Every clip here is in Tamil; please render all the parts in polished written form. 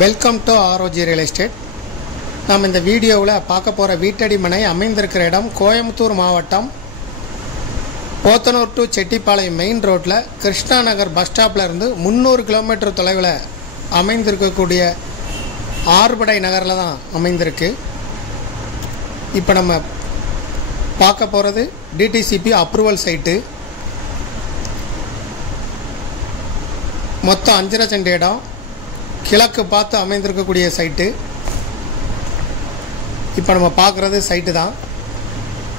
Welcome to ROG real estate. நாம் இந்த வீடியோவில் பார்க்க போகிற வீட்டடி மனை அமைந்திருக்கிற இடம் கோயம்புத்தூர் மாவட்டம் போத்தனூர் டு செட்டிப்பாளையம் மெயின் ரோட்டில் கிருஷ்ணா நகர் பஸ் ஸ்டாப்பில் இருந்து 300 கிலோமீட்டர் தொலைவில் அமைந்திருக்கக்கூடிய ஆறுபடை நகரில் தான் அமைந்திருக்கு. இப்போ நம்ம பார்க்க போகிறது டிடிசிபி அப்ரூவல் சைட்டு. மொத்தம் 5.5 சென்ட் இடம், கிழக்கு பார்த்து அமைந்திருக்கக்கூடிய சைட்டு. இப்போ நம்ம பார்க்குறது சைட்டு தான்.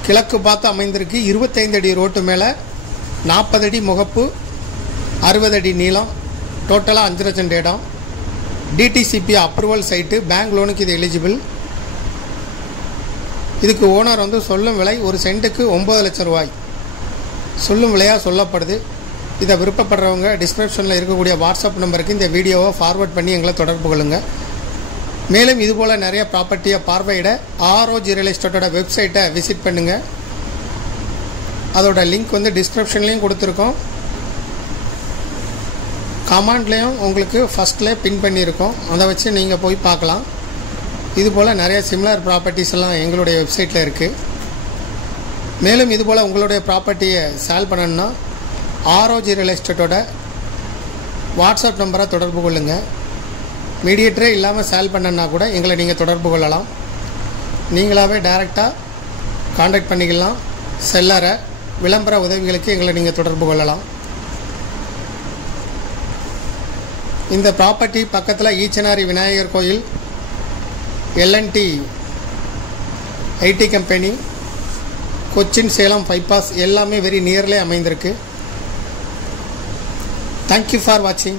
கிழக்கு பார்த்து அமைந்திருக்கு. 25 அடி ரோட்டு மேலே, 40 அடி முகப்பு, 60 அடி நீளம், டோட்டலாக 5.5 சென்ட் இடம். DTCP approval site. பேங்க் லோனுக்கு இது எலிஜிபிள். இதுக்கு ஓனர் சொல்லும் விலை ஒரு சென்ட்டுக்கு 9 லட்சம் ரூபாய் சொல்லும் விலையாக சொல்லப்படுது. இதை விருப்பப்படுறவங்க டிஸ்கிரிப்ஷனில் இருக்கக்கூடிய வாட்ஸ்அப் நம்பருக்கு இந்த வீடியோவை ஃபார்வர்ட் பண்ணி எங்களை தொடர்பு கொள்ளுங்கள். மேலும் இதுபோல் நிறைய ப்ராப்பர்ட்டியை பார்வையிட ஆர்ஓஜி ரியல் எஸ்டேட்டோட வெப்சைட்டை விசிட் பண்ணுங்கள். அதோட லிங்க் டிஸ்கிரிப்ஷன்லேயும் கொடுத்துருக்கோம், கமெண்ட்லேயும் உங்களுக்கு ஃபஸ்ட்டில் பின் பண்ணியிருக்கோம். அதை வச்சு நீங்கள் போய் பார்க்கலாம். இதுபோல் நிறைய சிமிலர் ப்ராப்பர்ட்டிஸ் எல்லாம் எங்களுடைய வெப்சைட்டில் இருக்குது. மேலும் இதுபோல் உங்களுடைய ப்ராப்பர்ட்டியை சேல் பண்ணணுன்னா ஆர்ஓஜி ரியல் எஸ்டேட்டோட வாட்ஸ்அப் நம்பரை தொடர்பு கொள்ளுங்கள். மீடியேட்டரே இல்லாமல் சேல் பண்ணனா கூட எங்களை நீங்கள் தொடர்பு கொள்ளலாம். நீங்களாகவே டைரெக்டாக காண்டாக்ட் பண்ணிக்கலாம். செல்லரை விளம்பர உதவிகளுக்கு எங்களை நீங்கள் தொடர்பு கொள்ளலாம். இந்த ப்ராப்பர்ட்டி பக்கத்தில் ஈச்சனாரி விநாயகர் கோயில், L N T IT company, Cochin Salem bypass எல்லாமே வெரி நியர்லே அமைந்திருக்கு. Thank you for watching.